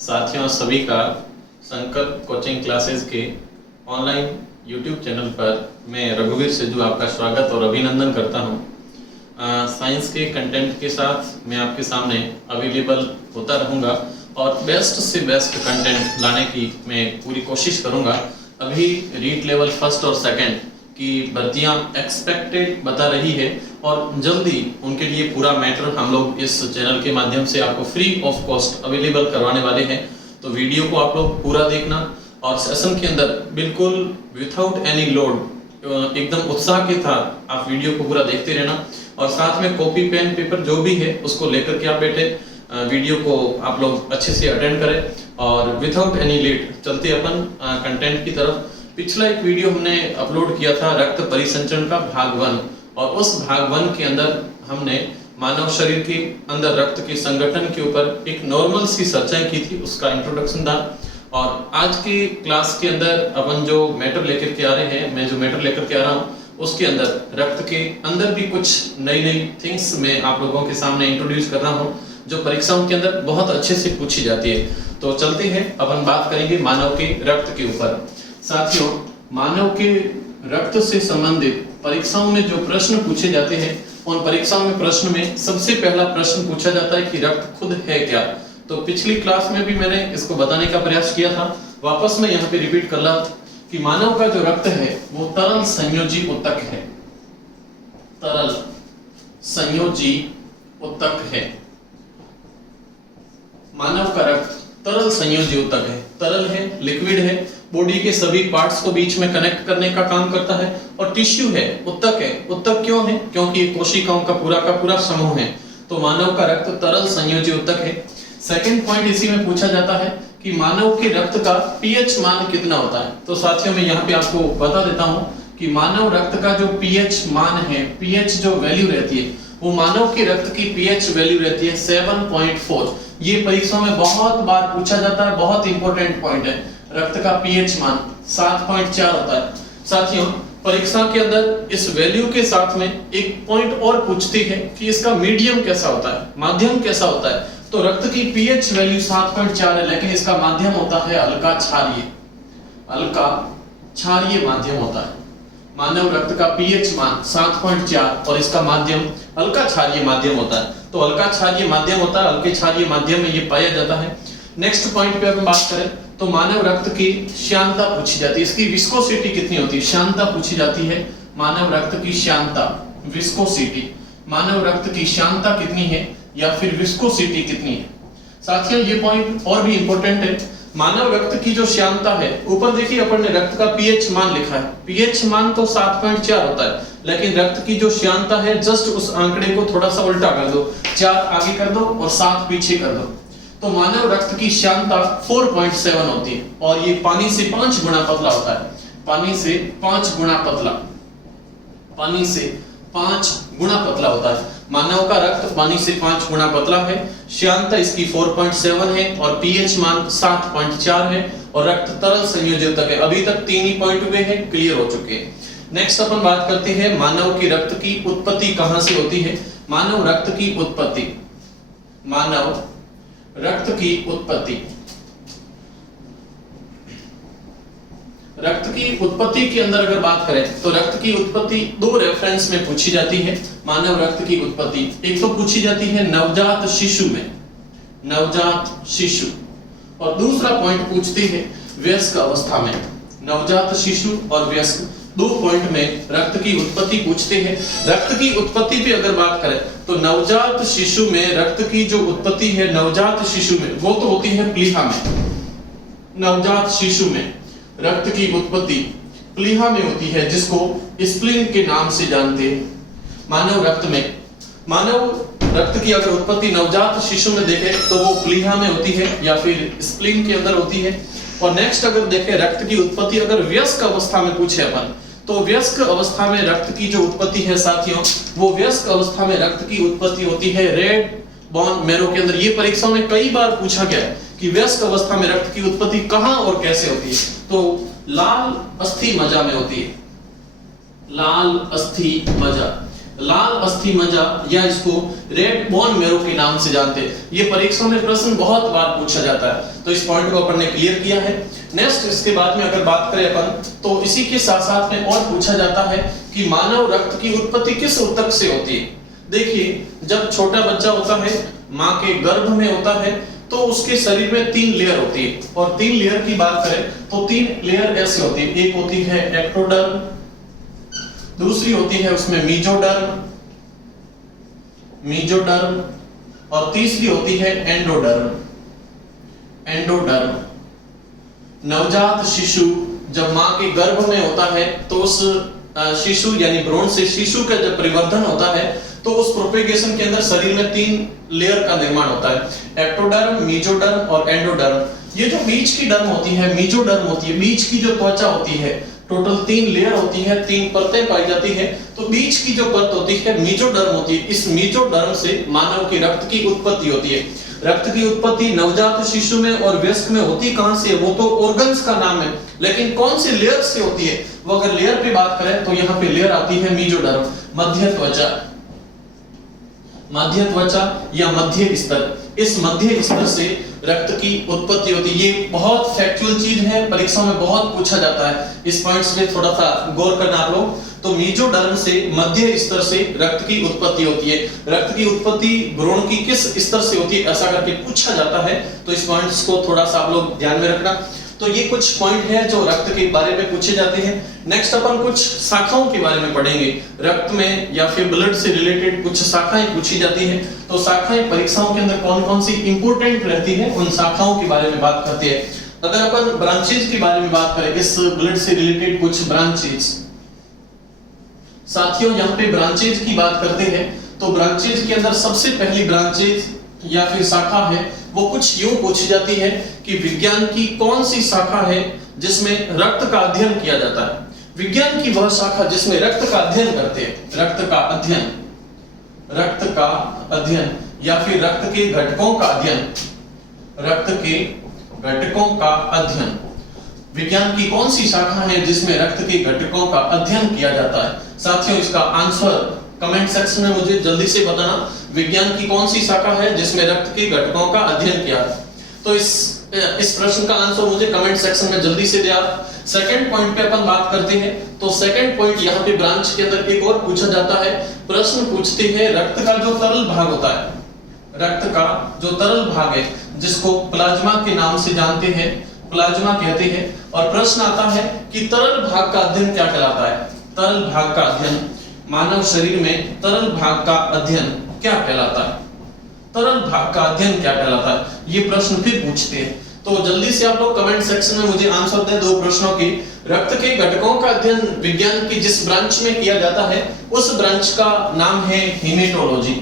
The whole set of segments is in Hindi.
साथियों सभी का संकल्प कोचिंग क्लासेस के ऑनलाइन यूट्यूब चैनल पर मैं रघुवीर सिद्धू आपका स्वागत और अभिनंदन करता हूं। साइंस के कंटेंट के साथ मैं आपके सामने अवेलेबल होता रहूंगा और बेस्ट से बेस्ट कंटेंट लाने की मैं पूरी कोशिश करूंगा। अभी रीट लेवल फर्स्ट और सेकंड की भर्तियां एक्सपेक्टेड बता रही है और जल्दी उनके लिए पूरा मैटर हम लोग इस चैनल के माध्यम से आपको फ्री ऑफ कॉस्ट अवेलेबल करवाने वाले हैं। तो वीडियो को आप लोग पूरा देखना और सेशन के अंदर बिल्कुल विथआउट एनी लोड एकदम उत्साह के साथ आप वीडियो को पूरा देखते रहना और साथ में कॉपी पेन पेपर जो भी है उसको लेकर के आप बैठे वीडियो को आप लोग अच्छे से अटेंड करें और विथआउट एनी लेट चलते अपन कंटेंट की तरफ। पिछला एक वीडियो हमने अपलोड किया था रक्त परिसंचरण का भाग 1 और उस भाग 1 के अंदर हमने मानव शरीर के अंदर रक्त के संगठन के ऊपर एक नॉर्मल सी चर्चा की थी, उसका इंट्रोडक्शन था। और आज की क्लास के अंदर अपन जो मैटर लेकर के आ रहे हैं, मैं जो मैटर लेकर के आ रहा हूँ उसके अंदर रक्त के अंदर भी कुछ नई नई थिंग्स मैं आप लोगों के सामने इंट्रोड्यूस कर रहा हूँ जो परीक्षाओं के अंदर बहुत अच्छे से पूछी जाती है। तो चलते हैं, अपन बात करेंगे मानव के रक्त के ऊपर। साथियों, मानव के रक्त से संबंधित परीक्षाओं में जो प्रश्न पूछे जाते हैं उन परीक्षाओं में प्रश्न में सबसे पहला प्रश्न पूछा जाता है कि रक्त खुद है क्या। तो पिछली क्लास में भी मैंने इसको बताने का प्रयास किया था, वापस मैं यहाँ पे रिपीट कर रहा कि मानव का जो रक्त है वो तरल संयोजी ऊतक है। तरल संयोजी ऊतक है। मानव का रक्त तरल संयोजी ऊतक है, तरल है, लिक्विड है, बॉडी के सभी पार्ट्स को बीच में कनेक्ट करने का काम करता है और टिश्यू है, ऊतक है। ऊतक क्यों है? क्योंकि ये कोशिकाओं का पूरा समूह है। तो मानव का रक्त तरल संयोजी ऊतक है। सेकंड पॉइंट इसी में पूछा जाता है कि मानव के रक्त का पीएच मान कितना होता है। तो साथियों मैं यहाँ पे आपको बता देता हूँ कि मानव रक्त का जो पीएच मान है, पीएच जो वैल्यू रहती है वो मानव के रक्त की पीएच वैल्यू रहती है 7.4। ये परीक्षा में बहुत बार पूछा जाता है, बहुत इंपॉर्टेंट पॉइंट है। रक्त का पीएच मान 7.4 होता है। साथियों परीक्षा के अंदर इस वैल्यू के साथ में एक पॉइंट और पूछती है कि इसका मीडियम कैसा होता है, माध्यम कैसा होता है। तो रक्त की पीएच वैल्यू 7.4 है लेकिन इसका माध्यम होता है हल्का क्षारीय। हल्का क्षारीय माध्यम होता है। मानव रक्त का पीएच मान 7.4 और इसका माध्यम हल्का क्षारीय माध्यम होता है। तो हल्का क्षारीय माध्यम होता है, हल्के क्षारीय माध्यम में ये पाया जाता है। नेक्स्ट पॉइंट पे अगर बात करें तो मानव रक्त की श्यानता पूछी जाती है, इसकी विस्कोसिटी कितनी होती है, श्यानता पूछी जाती है। मानव रक्त की श्यानता, विस्कोसिटी, मानव रक्त की श्यानता कितनी है या फिर विस्कोसिटी कितनी है। साथियों ये पॉइंट और भी इंपॉर्टेंट है। मानव रक्त की जो श्यानता है, ऊपर देखिए अपन ने रक्त का पीएच मान लिखा है, पीएच मान तो 7.4 होता है लेकिन रक्त की जो श्यानता है जस्ट उस आंकड़े को थोड़ा सा उल्टा कर दो, 4 आगे कर दो और 7 पीछे कर दो। तो मानव रक्त की श्यानता 4.7 होती है और ये पानी से 5 गुना पतला होता है। पानी से 5 गुना पतला, पानी से 5 गुना पतला होता है। मानव का रक्त पानी से 5 गुना पतला है, श्यानता इसकी 4.7 है और पीएच मान 7.4 है और रक्त तरल संयोजी ऊतक है। अभी तक 3 ही पॉइंट हुए हैं, क्लियर हो चुके हैं। नेक्स्ट अपन बात करते हैं मानव की रक्त की उत्पत्ति कहां से होती है। मानव रक्त की उत्पत्ति, मानव रक्त की उत्पत्ति, रक्त की उत्पत्ति के अंदर अगर बात करें तो रक्त की उत्पत्ति 2 रेफरेंस में पूछी जाती है। मानव रक्त की उत्पत्ति एक तो पूछी जाती है नवजात शिशु में, नवजात शिशु, और दूसरा पॉइंट पूछती है वयस्क अवस्था में। नवजात शिशु और वयस्क 2 पॉइंट में रक्त की उत्पत्ति पूछते हैं। रक्त की उत्पत्ति पे अगर बात करें तो नवजात शिशु में रक्त की जो उत्पत्ति है नवजात शिशु में वो तो होती है प्लीहा में। नवजात शिशु में रक्त की उत्पत्ति प्लीहा में होती है जिसको स्प्लीन के नाम से जानते हैं। मानव रक्त में, मानव रक्त की अगर उत्पत्ति नवजात शिशु में देखें तो वो प्लीहा में होती है या फिर स्प्लीन के अंदर होती है। और नेक्स्ट अगर देखें रक्त की उत्पत्ति अगर वयस्क अवस्था में पूछे अपन तो वयस्क अवस्था में रक्त की जो उत्पत्ति है साथियों वो वयस्क अवस्था में रक्त की उत्पत्ति होती है रेड बोन मैरो के अंदर। ये परीक्षा में कई बार पूछा गया है कि वयस्क अवस्था में रक्त की उत्पत्ति कहां और कैसे होती है। तो लाल अस्थि मज्जा में होती है, लाल अस्थि मज्जा। लाल अस्थि मज्जा या इसको रेड बोन मैरो के नाम से जानते हैं। ये परीक्षा में प्रश्न बहुत बार पूछा जाता है, तो इस पॉइंट को अपन ने क्लियर किया है। नेक्स्ट इसके बाद में अगर बात करें अपन, तो इसी के साथ साथ में और पूछा जाता है कि मानव रक्त की उत्पत्ति किस ऊतक से होती है। देखिए, जब छोटा बच्चा होता है, माँ के गर्भ में होता है, तो उसके शरीर में 3 लेयर होती है, और 3 लेयर की बात करें तो 3 लेयर ऐसे होती है। एक होती है एक्टोडर्म, दूसरी होती है उसमें मीजोडर्म, और तीसरी होती है एंडोडर्म। नवजात शिशु जब माँ के गर्भ में होता है, तो उस शिशु यानी भ्रूण से शिशु का जब परिवर्धन होता है, तो उस प्रोपेगेशन के अंदर शरीर में 3 लेयर का निर्माण होता है, एक्टोडर्म, मीजोडर्म और एंडोडर्म। ये जो बीच की डर्म होती है, मीजोडर्म होती है, बीच की जो त्वचा होती है, टोटल 3 लेयर होती है, 3 परतें पाई जाती है, तो बीच की जो परत होती है मीजोडर्म होती है। इस मीजोडर्म से मानव के रक्त की उत्पत्ति होती है। रक्त की उत्पत्ति नवजात शिशु में और वयस्क में होती कहां से, वो तो ऑर्गन्स का नाम है, लेकिन कौन सी लेयर से होती है, वो अगर लेयर पे बात करें तो यहाँ पे लेयर आती है मीजोडर्म, मध्य त्वचा या मध्य स्तर। इस मध्य स्तर से रक्त की उत्पत्ति होती है। ये बहुत फैक्चुअल चीज है, परीक्षा में बहुत पूछा जाता है, इस पॉइंट्स पे थोड़ा सा गौर करना आप लोग। तो मीजोडर्म से, मध्य स्तर से रक्त की उत्पत्ति होती है। रक्त की उत्पत्ति भ्रूण की किस स्तर से होती है, ऐसा करके पूछा जाता है, तो इस पॉइंट्स को थोड़ा सा आप लोग ध्यान में रखना। तो ये कुछ पॉइंट है जो रक्त के बारे में पूछे जाते हैं। नेक्स्ट अपन कुछ शाखाओं के बारे में पढ़ेंगे। रक्त में या फिर ब्लड से रिलेटेड कुछ शाखाएं पूछी जाती हैं, तो शाखाएं परीक्षाओं के अंदर कौन कौन सी इंपॉर्टेंट रहती है, उन शाखाओं के बारे में बात करते हैं। अगर अपन ब्रांचेज के बारे में बात करें, इस ब्लड से रिलेटेड कुछ ब्रांचेज, साथियों यहाँ पे ब्रांचेज की बात करते हैं, तो ब्रांचेज के अंदर सबसे पहली ब्रांचेज या फिर शाखा है, वो कुछ यूं पूछी जाती है कि विज्ञान की कौन सी शाखा है जिसमें रक्त का अध्ययन किया जाता है। विज्ञान की वह शाखा जिसमें रक्त का अध्ययन करते हैं, रक्त का अध्ययन या फिर रक्त के घटकों का अध्ययन, रक्त के घटकों का अध्ययन। विज्ञान की कौन सी शाखा है जिसमें रक्त के घटकों का अध्ययन किया जाता है। साथियों, इसका आंसर कमेंट सेक्शन में मुझे जल्दी से बताना, विज्ञान की कौन सी शाखा है जिसमें रक्त के घटकों का अध्ययन किया। तो इस प्रश्न का आंसर मुझे कमेंट सेक्शन में जल्दी से दे आप। सेकंड पॉइंट पे अपन बात करते हैं, तो सेकंड पॉइंट यहाँ पे ब्रांच के अंदर एक और पूछा जाता है। प्रश्न पूछते हैं रक्त का जो तरल भाग होता है, रक्त का जो तरल भाग है जिसको प्लाज्मा के नाम से जानते हैं, प्लाज्मा कहते हैं, और प्रश्न आता है कि तरल भाग का अध्ययन क्या कहलाता है। तरल भाग का अध्ययन, मानव शरीर में तरल भाग का अध्ययन क्या कहलाता है, तरल भाग का अध्ययन क्या कहलाता है, ये प्रश्न फिर पूछते हैं। तो जल्दी से आप लोग कमेंट सेक्शन में मुझे आंसर दें 2 प्रश्नों के। रक्त के घटकों का अध्ययन विज्ञान की जिस ब्रांच में किया जाता है, उस ब्रांच का नाम है हेमेटोलॉजी।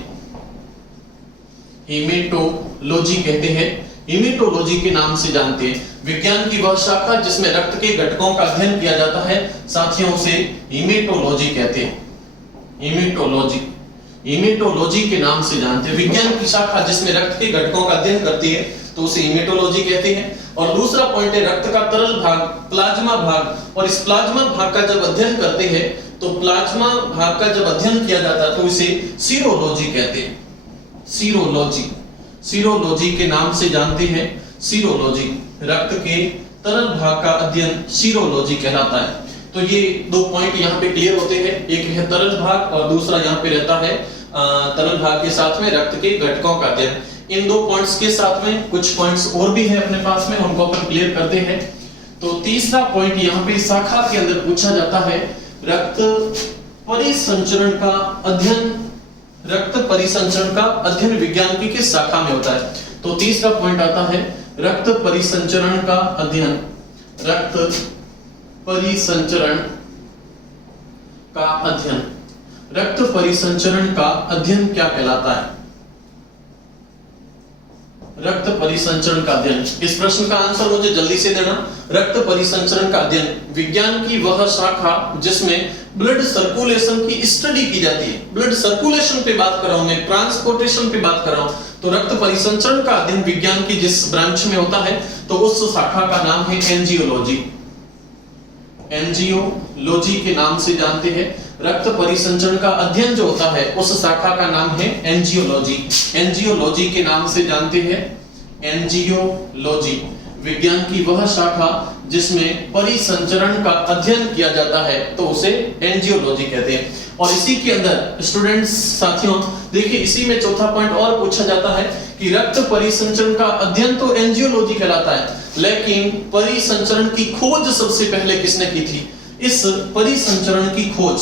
हेमेटोलॉजी कहते हैं, हेमेटोलॉजी के नाम से जानते हैं। विज्ञान की वह शाखा जिसमें रक्त के घटकों का अध्ययन किया जाता है, साथियों से हेमेटोलॉजी कहते हैं। हेमेटोलॉजी के नाम से जानते हैं। विज्ञान की शाखा जिसमें रक्त के घटकों का अध्ययन करती है, तो उसे हेमेटोलॉजी कहते हैं। और दूसरा पॉइंट है रक्त का तरल भाग, प्लाज्मा भाग, और इस प्लाज्मा भाग का जब अध्ययन करते हैं, तो प्लाज्मा भाग का जब अध्ययन किया जाता है तो इसे सीरोलॉजी कहते हैं। सीरोलॉजी के नाम से जानते हैं। सीरोलॉजी, रक्त के तरल भाग का अध्ययन सीरोलॉजी कहलाता है। तो ये 2 पॉइंट यहाँ पे क्लियर होते हैं, एक है तरल भाग और दूसरा यहाँ पे रहता है तरल भाग के साथ में रक्त के घटकों का अध्ययन। इन 2 पॉइंट्स के साथ में कुछ पॉइंट्स और भी है अपने पास में, उनको अपन क्लियर करते हैं। तो तीसरा पॉइंट यहाँ पे शाखा के अंदर पूछा जाता है, रक्त परिसंचरण का अध्ययन। रक्त परिसंचरण का अध्ययन विज्ञान की किस शाखा में होता है। तो तीसरा पॉइंट आता है रक्त परिसंचरण का अध्ययन। रक्त परिसंचरण का अध्ययन, रक्त परिसंचरण का अध्ययन क्या कहलाता है। रक्त परिसंचरण का अध्ययन, इस प्रश्न का आंसर मुझे जल्दी से देना। रक्त परिसंचरण का अध्ययन विज्ञान की वह शाखा जिसमें ब्लड सर्कुलेशन की स्टडी की जाती है। ब्लड सर्कुलेशन पे बात कर रहा हूं मैं, ट्रांसपोर्टेशन पे बात कर रहा हूं। तो रक्त परिसंचरण का अध्ययन विज्ञान की जिस ब्रांच में होता है, तो उस शाखा का नाम है एंजियोलॉजी। एंजियोलॉजी के नाम से जानते हैं। रक्त परिसंचरण का अध्ययन जो होता है उस शाखा का नाम है एंजियोलॉजी। एंजियोलॉजी के नाम से जानते हैं एंजियोलॉजी, विज्ञान की वह शाखा जिसमें परिसंचरण का अध्ययन किया जाता है तो उसे एंजियोलॉजी कहते हैं। और इसी के अंदर स्टूडेंट्स साथियों देखिए, इसी में चौथा पॉइंट और पूछा जाता है कि रक्त परिसंचरण का अध्ययन तो एंजियोलॉजी कहलाता है, लेकिन परिसंचरण की खोज सबसे पहले किसने की थी? इस परिसंचरण की खोज,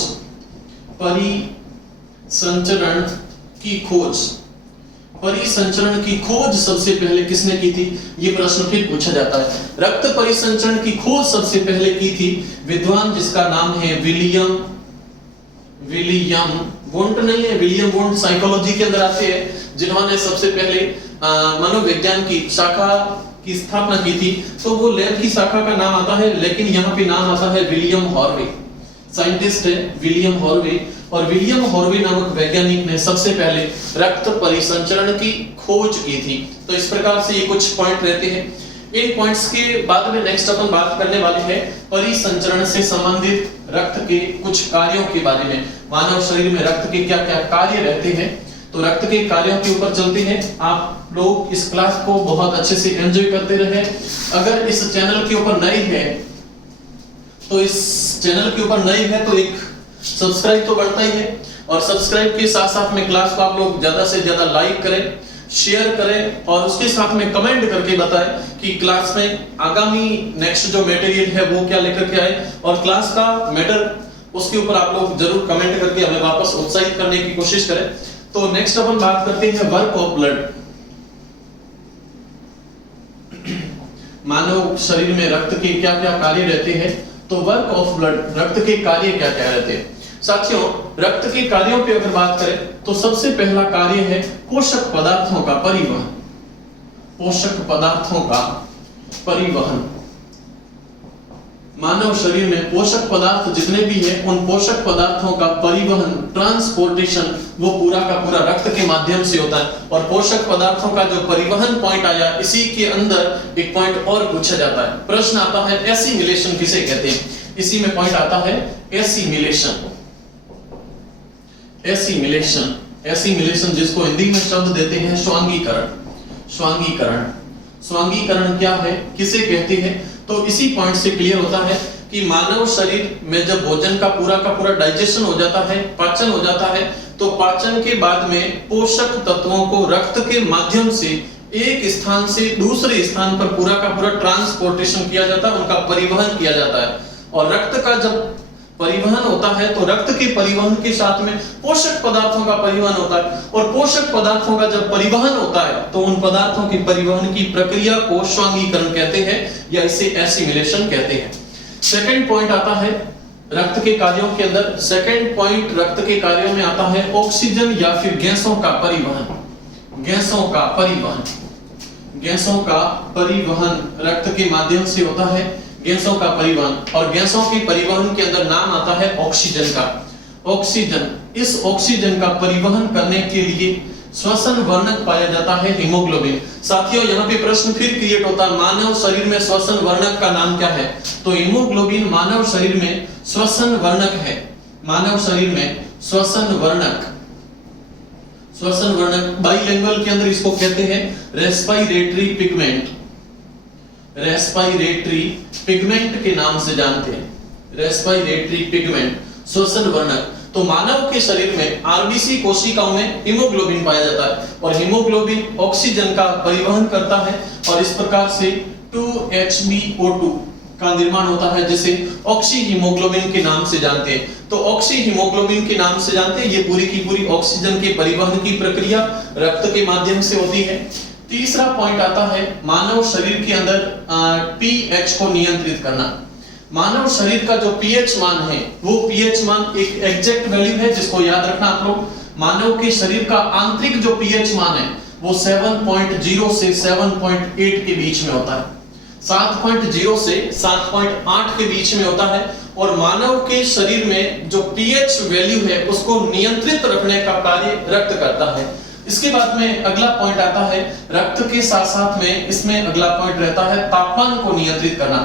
परिसंचरण की खोज, परिसंचरण की खोज सबसे पहले किसने की थी? ये प्रश्न फिर पूछा जाता है। रक्त परिसंचरण की खोज सबसे पहले की थी विद्वान जिसका नाम है विलियम वुंट नहीं है, विलियम वुंट साइकोलॉजी के अंदर आते हैं, जिन्होंने सबसे पहले मनोविज्ञान की शाखा की स्थापना की थी। तो वो लैब की शाखा का नाम आता है, लेकिन यहाँ पे नाम आता है विलियम हॉर्वे, साइंटिस्ट है विलियम हॉर्वे। और विलियम हॉर्वे नामक वैज्ञानिक ने सबसे पहले रक्त परिसंचरण की खोज की थी। तो इस प्रकार से ये कुछ पॉइंट रहते हैं। इन पॉइंट्स के बाद में नेक्स्ट अपन बात करने वाले हैं परिसंचरण से संबंधित रक्त के कुछ कार्यों के बारे में। मानव शरीर में रक्त के क्या क्या कार्य रहते हैं, तो रक्त के कार्यों के ऊपर चलते हैं। आप लोग इस क्लास को बहुत अच्छे से एंजॉय करते रहे। अगर इस चैनल के ऊपर नए हैं तो एक सब्सक्राइब तो बढ़ता ही है, और सब्सक्राइब के साथ साथ में क्लास को आप लोग ज्यादा से ज्यादा लाइक करें, शेयर करें, और उसके साथ में कमेंट करके बताएं कि क्लास में आगामी नेक्स्ट जो मटेरियल है वो क्या लेकर के आए, और क्लास का मैटर उसके ऊपर आप लोग जरूर कमेंट करके हमें वापस उत्साहित करने की कोशिश करें। तो नेक्स्ट अपन बात करते हैं वर्क ऑफ ब्लड। मानव शरीर में रक्त के क्या क्या कार्य रहते हैं, तो वर्क ऑफ ब्लड, रक्त के कार्य क्या क्या रहते हैं। साथियों रक्त के कार्यों पे अगर बात करें तो सबसे पहला कार्य है पोषक पदार्थों का परिवहन। पोषक पदार्थों का परिवहन, मानव शरीर में पोषक पदार्थ जितने भी हैं उन पोषक पदार्थों का परिवहन, ट्रांसपोर्टेशन, वो पूरा का पूरा रक्त के माध्यम से होता है। और पोषक पदार्थों का जो परिवहन पॉइंट आया, इसी के अंदर एक पॉइंट और पूछा जाता है। प्रश्न आता है एसिमिलेशन किसे कहते हैं। इसी में पॉइंट आता है एसिमिलेशन। एसिमिलेशन जिसको हिंदी में शब्द देते हैं स्वांगीकरण क्या है, किसे कहते हैं, तो इसी पॉइंट से क्लियर होता है कि मानव शरीर में जब भोजन का पूरा डाइजेशन हो जाता है, पाचन हो जाता है, तो पाचन के बाद में पोषक तत्वों को रक्त के माध्यम से एक स्थान से दूसरे स्थान पर पूरा का पूरा ट्रांसपोर्टेशन किया जाता है, उनका परिवहन किया जाता है। और रक्त का जब परिवहन होता है तो रक्त के परिवहन के साथ में पोषक पदार्थों का परिवहन होता है, और पोषक पदार्थों का जब परिवहन होता है तो उन पदार्थों के परिवहन की प्रक्रिया को स्वांगीकरण कहते हैं, या इसे एसिमिलेशन कहते हैं। सेकंड पॉइंट आता है रक्त के कार्यों के अंदर, सेकंड पॉइंट रक्त के कार्यों में आता है ऑक्सीजन या फिर गैसों का परिवहन। गैसों का परिवहन रक्त के माध्यम से होता है, गैसों का परिवहन। और गैसों के परिवहन के अंदर नाम आता है ऑक्सीजन का। इस ऑक्सीजन का परिवहन करने के लिए श्वसन वर्णक पाया जाता है हीमोग्लोबिन। साथियों यहाँ पे प्रश्न फिर क्रिएट होता है, मानव शरीर में श्वसन वर्णक का नाम क्या है, तो हीमोग्लोबिन मानव शरीर में श्वसन वर्णक है। मानव शरीर में श्वसन वर्णक बाइलिंगुअल के अंदर इसको कहते हैं रेस्पिरेटरी पिगमेंट के नाम से जानते हैं, रेस्पिरेटरी पिगमेंट, श्वसन वर्णक। तो मानव के शरीर में आरबीसी कोशिकाओं में हीमोग्लोबिन पाया जाता है, और हीमोग्लोबिन ऑक्सीजन का परिवहन करता है, और इस प्रकार से 2HbO2 का निर्माण होता है, जिसे ऑक्सी हीमोग्लोबिन के नाम से जानते हैं। तो ऑक्सी हीमोग्लोबिन के नाम से जानते हैं, ये पूरी की पूरी ऑक्सीजन के परिवहन की प्रक्रिया रक्त के माध्यम से होती है। तीसरा पॉइंट आता है मानव शरीर के अंदर पीएच को नियंत्रित करना। मानव शरीर का जो पीएच मान है, वो पीएच मान एक एग्जैक्ट वैल्यू है जिसको याद रखना आप लोग। मानव के शरीर का आंतरिक जो पीएच मान है वो 7.0 से 7.8 के बीच में होता है, 7.0 से 7.8 के बीच में होता है। और मानव के शरीर में जो पीएच वैल्यू है उसको नियंत्रित रखने का कार्य रक्त करता है। इसके बाद में अगला पॉइंट आता है रक्त के साथ साथ में इसमें अगला पॉइंट रहता है तापमान को नियंत्रित करना।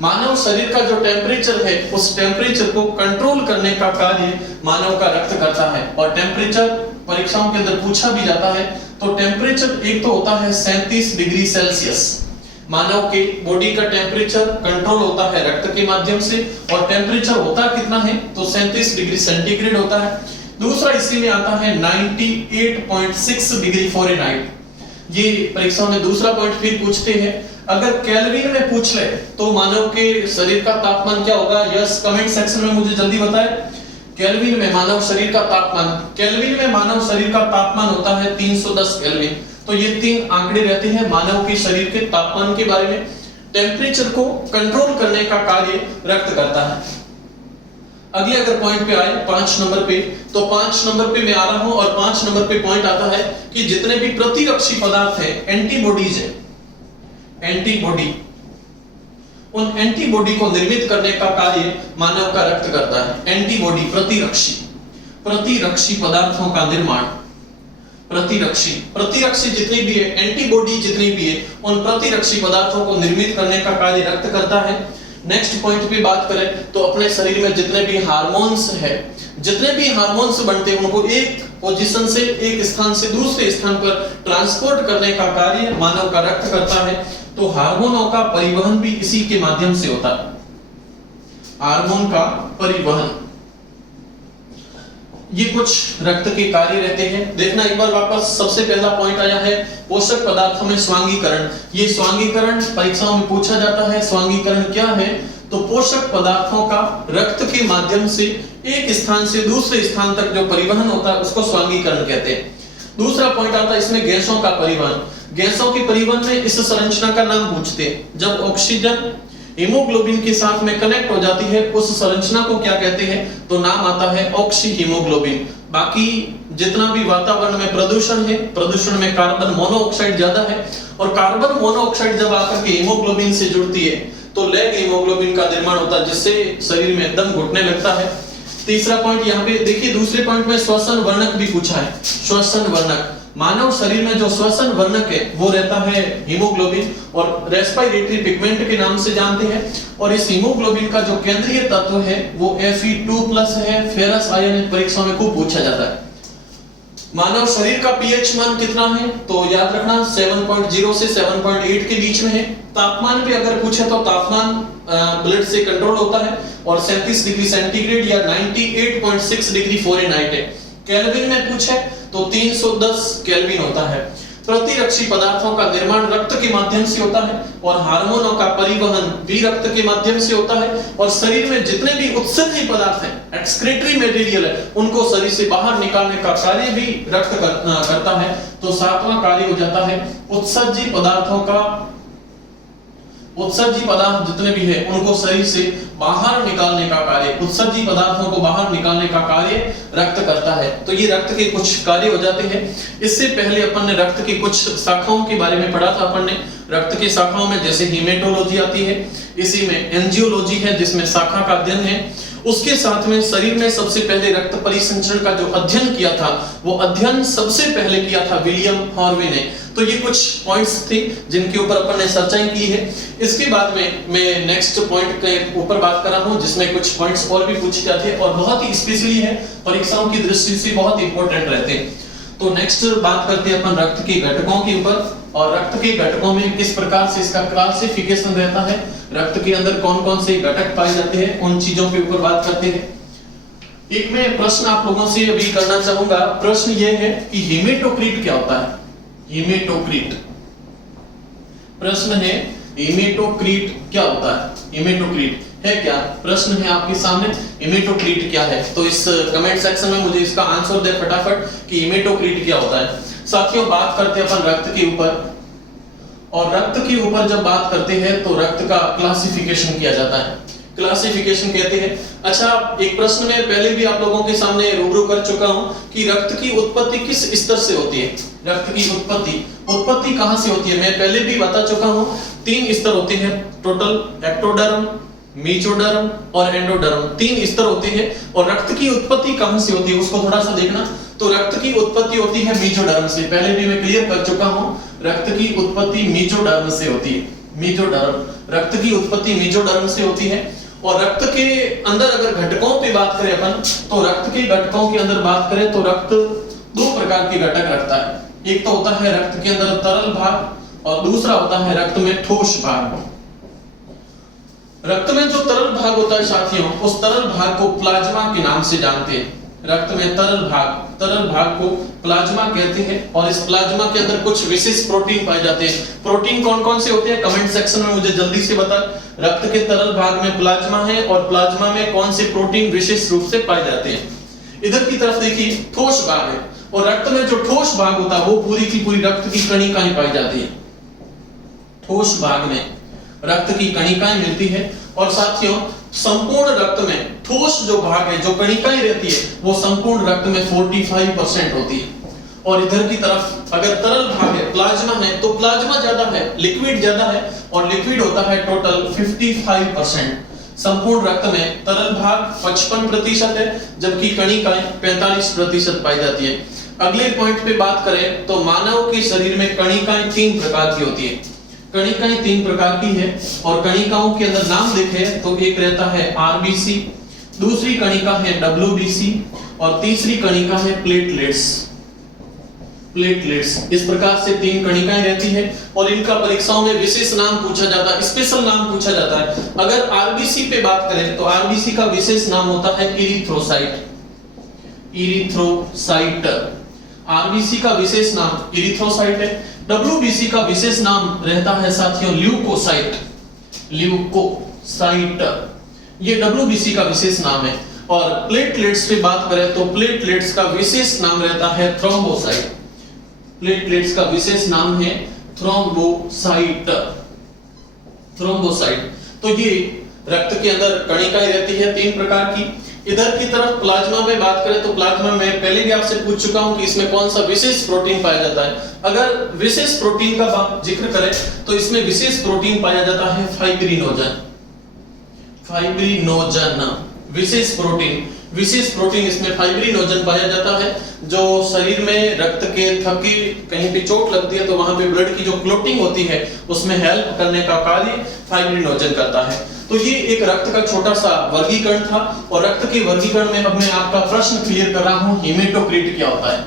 मानव शरीर का जो टेम्परेचर है उस टेम्परेचर को कंट्रोल करने का कार्य मानव का रक्त करता है। और टेम्परेचर परीक्षाओं के अंदर पूछा भी जाता है, तो टेम्परेचर एक तो होता है 37 डिग्री सेल्सियस। मानव के बॉडी का टेम्परेचर कंट्रोल होता है रक्त के माध्यम से, और टेम्परेचर होता कितना है तो 37 डिग्री सेंटीग्रेड होता है। दूसरा इसी में आता है 98.6 डिग्री फ़ारेनहाइट। ये परीक्षा में दूसरा पॉइंट फिर पूछते हैं, अगर केल्विन में पूछ ले तो मानव के शरीर का तापमान क्या होगा? यस कमेंट सेक्शन में मुझे जल्दी बताएं। केल्विन में मानव शरीर का तापमान, केल्विन में मानव शरीर का तापमान होता है 310 केल्विन। तो ये तीन आंकड़े रहते हैं मानव के शरीर के तापमान के बारे में। टेम्परेचर को कंट्रोल करने का कार्य रक्त करता है। अगले अगर पॉइंट पे आए 5 नंबर पे, तो 5 नंबर पे मैं आ रहा हूं और 5 नंबर पे पॉइंट आता है कि जितने भी प्रतिरक्षी पदार्थ है, एंटीबॉडीज है, एंटीबॉडी, उन एंटीबॉडी को निर्मित करने का कार्य मानव का रक्त करता है। एंटीबॉडी प्रतिरक्षी पदार्थों का निर्माण, प्रतिरक्षी जितनी भी है, एंटीबॉडी जितनी भी है, उन प्रतिरक्षी पदार्थों को निर्मित करने का कार्य रक्त करता है। नेक्स्ट पॉइंट पे बात करें तो अपने शरीर में जितने भी हार्मोन्स है, जितने भी हार्मोन्स बनते हैं उनको एक पोजीशन से, एक स्थान से दूसरे स्थान पर ट्रांसपोर्ट करने का कार्य मानव का रक्त करता है। तो हार्मोनों का परिवहन भी इसी के माध्यम से होता है। हार्मोन का परिवहन, ये कुछ रक्त के कार्य रहते हैं। देखना एक बार वापस, सबसे पहला पॉइंट आया है पोषक पदार्थों में स्वांगीकरण। ये स्वांगीकरण परीक्षाओं में पूछा जाता है। स्वांगीकरण क्या है? तो पोषक पदार्थों का रक्त के माध्यम से एक स्थान से दूसरे स्थान तक जो परिवहन होता है उसको स्वांगीकरण कहते हैं। दूसरा पॉइंट आता है इसमें गैसों का परिवहन। गैसों के परिवहन में इस संरचना का नाम पूछते हैं। जब ऑक्सीजन हीमोग्लोबिन के साथ में कनेक्ट हो जाती है उस संरचना को क्या कहते हैं? तो नाम आता है ऑक्सी हीमोग्लोबिन। बाकी जितना भी वातावरण में प्रदूषण है, प्रदूषण में कार्बन मोनोऑक्साइड ज्यादा है, और कार्बन मोनोऑक्साइड जब आकर के हीमोग्लोबिन से जुड़ती है तो लैग हीमोग्लोबिन का निर्माण होता है, जिससे शरीर में दम घुटने लगता है। तीसरा पॉइंट यहाँ पे देखिए, दूसरे पॉइंट में श्वसन वर्णक भी पूछा है। श्वसन वर्णक, मानव शरीर में जो श्वसन वर्णक है वो रहता है हीमोग्लोबिन, और रेस्पिरेटरी पिगमेंट के नाम से जानते हैं। और इस हीमोग्लोबिन का जो केंद्रीय तत्व है वो Fe2+ है। फेरस आयन परीक्षा में खूब पूछा जाता है। मानव शरीर का पीएच मान कितना है? तो याद रखना 7.0 से 7.8 के बीच में है। तापमान भी अगर पूछे तो तापमान ब्लड से कंट्रोल होता है और 37 डिग्री सेंटीग्रेड या 98.6 डिग्री फ़ारेनहाइट है। केल्विन में पूछे तो 310 केल्विन होता है। प्रतिरक्षी पदार्थों का निर्माण रक्त के माध्यम से होता है, और हार्मोनों का परिवहन भी रक्त के माध्यम से होता है। और शरीर में जितने भी उत्सर्जी पदार्थ हैं, एक्सक्रीटरी मटेरियल है, उनको शरीर से बाहर निकालने का कार्य भी रक्त करता है। तो सातवां कार्य हो जाता है उत्सर्जी पदार्थों का, उत्सर्जी पदार्थ जितने भी है उनको शरीर से बाहर निकालने का कार्य, उत्सर्जी पदार्थों को बाहर निकालने का कार्य रक्त करता है। तो ये रक्त के कुछ कार्य हो जाते हैं। इससे पहले अपन ने रक्त की कुछ शाखाओं के बारे में पढ़ा था। अपन ने रक्त की शाखाओं में जैसे हीमेटोलॉजी आती है, इसी में एंजियोलॉजी है जिसमें शाखा का अध्ययन है। उसके साथ में शरीर में सबसे पहले रक्त परिसंचरण का जो अध्ययन किया था वो अध्ययन सबसे पहले किया था विलियम हार्वे ने। तो ये कुछ पॉइंट्स थे जिनके ऊपर अपन ने चर्चाएं की है। इसके बाद में मैं नेक्स्ट पॉइंट के ऊपर बात कर रहा हूं जिसमें कुछ पॉइंट्स और भी पूछे जाते हैं और बहुत ही स्पेशली है, परीक्षाओं की दृष्टि से बहुत इंपॉर्टेंट रहते हैं। तो नेक्स्ट बात करते हैं अपन रक्त के घटकों के ऊपर, और रक्त के घटकों में किस प्रकार से इसका क्लासिफिकेशन रहता है, रक्त के अंदर कौन कौन से घटक पाए जाते हैं, उन चीजों के ऊपर बात करते हैं। एक मैं प्रश्न आप लोगों से अभी करना चाहूंगा। प्रश्न ये है कि हेमेटोक्रीट क्या होता है? हेमेटोक्रीट प्रश्न है, हेमेटोक्रीट क्या होता है? हेमेटोक्रीट है क्या? प्रश्न है आपके सामने, हेमेटोक्रीट क्या है? तो इस कमेंट सेक्शन में मुझे इसका आंसर दे फटाफट कि हेमेटोक्रीट क्या होता है। साथियों बात करते हैं अपन रक्त के ऊपर, और रक्त के ऊपर जब बात करते हैं तो रक्त का क्लासिफिकेशन किया जाता है। क्लासिफिकेशन कहते हैं, अच्छा एक प्रश्न में पहले भी आप लोगों के सामने रूबरू कर चुका हूं कि रक्त की उत्पत्ति किस स्तर से होती है। रक्त की उत्पत्ति कहां से होती है मैं पहले भी बता चुका हूं। 3 स्तर होते हैं टोटल, एक्टोडर्म, मेसोडर्म और एंडोडर्म, 3 स्तर होते हैं। और रक्त की उत्पत्ति कहां से होती है उसको थोड़ा सा देखना। तो रक्त की उत्पत्ति होती है मेसोडर्म से, पहले भी मैं क्लियर कर चुका हूं। रक्त की उत्पत्ति मेसोडर्म से होती है। मेसोडर्म, रक्त की उत्पत्ति मेसोडर्म से होती है। और रक्त के अंदर अगर घटकों पे बात करें अपन, तो रक्त के घटकों के अंदर बात करें तो रक्त दो प्रकार के घटक रखता है। एक तो होता है रक्त के अंदर तरल भाग और दूसरा होता है रक्त में ठोस भाग। रक्त में जो तरल भाग होता है साथियों, उस तरल भाग को प्लाज्मा के नाम से जानते हैं। रक्त में तरल भाग को प्लाज्मा कहते हैं। और इस प्लाज्मा के अंदर कुछ विशेष प्रोटीन पाए जाते हैं। प्रोटीन कौन कौन से होते हैं कमेंट सेक्शन में मुझे जल्दी से बता। रक्त के तरल भाग में प्लाज्मा है और प्लाज्मा में कौन से प्रोटीन विशेष रूप से पाए जाते हैं। इधर की तरफ देखिए ठोस भाग है, और रक्त में जो ठोस भाग होता है वो पूरी की पूरी रक्त की कणिकाएं पाई जाती है। ठोस भाग में रक्त की कणिकाएं मिलती है। और साथियों संपूर्ण रक्त में ठोस जो भाग है, जो कणिकाएं रहती है, वो संपूर्ण रक्त में 45% होती है। और इधर की तरफ अगर तरल भाग है, प्लाज्मा है, तो प्लाज्मा ज्यादा है, लिक्विड ज्यादा है, और लिक्विड होता है टोटल 55%। संपूर्ण रक्त में तरल भाग 55% है, जबकि कणिकाएं 45% पाई जाती है। अगले पॉइंट पे बात करें तो मानव के शरीर में कणिकाएं 3 प्रकार की होती है। कणिकाएं 3 प्रकार की है, और कणिकाओं के अंदर नाम देखें तो एक रहता है आरबीसी, दूसरी कणिका है डब्ल्यूबीसी, और तीसरी कणिका है प्लेटलेट्स। इस प्रकार से 3 कणिकाएं रहती है, और इनका परीक्षाओं में विशेष नाम पूछा जाता है, स्पेशल नाम पूछा जाता है। अगर आरबीसी पे बात करें तो आरबीसी का विशेष नाम होता है इरिथ्रोसाइट। आरबीसी का विशेष नाम इरिथ्रोसाइट है। डब्ल्यूबीसी का विशेष नाम रहता है साथियों ल्यूकोसाइट। ये डब्ल्यूबीसी का विशेष नाम है। और प्लेटलेट्स पे बात करें तो प्लेटलेट्स का विशेष नाम रहता है थ्रोम्बोसाइट। प्लेटलेट्स का विशेष नाम है थ्रोम्बोसाइट। तो ये रक्त के अंदर कणिकाएं रहती है 3 प्रकार की। इधर की तरफ प्लाज्मा में बात करें तो प्लाज्मा में पहले भी आपसे पूछ चुका हूं कि इसमें कौन सा विशेष प्रोटीन पाया जाता है। अगर विशेष प्रोटीन का जिक्र करें तो इसमें विशेष प्रोटीन पाया जाता है फाइब्रिनोजन। विशेष प्रोटीन इसमें फाइब्रिनोजन पाया जाता है, जो शरीर में रक्त के थके कहीं पे चोट लगती है तो वहां पे ब्लड की जो क्लोटिंग होती है उसमें हेल्प करने का कार्य फाइब्रिनोजन करता है। तो ये एक रक्त का छोटा सा वर्गीकरण था, और रक्त के वर्गीकरण में अब मैं आपका प्रश्न क्लियर कर रहा हूं हेमेटोक्रिट क्या होता है।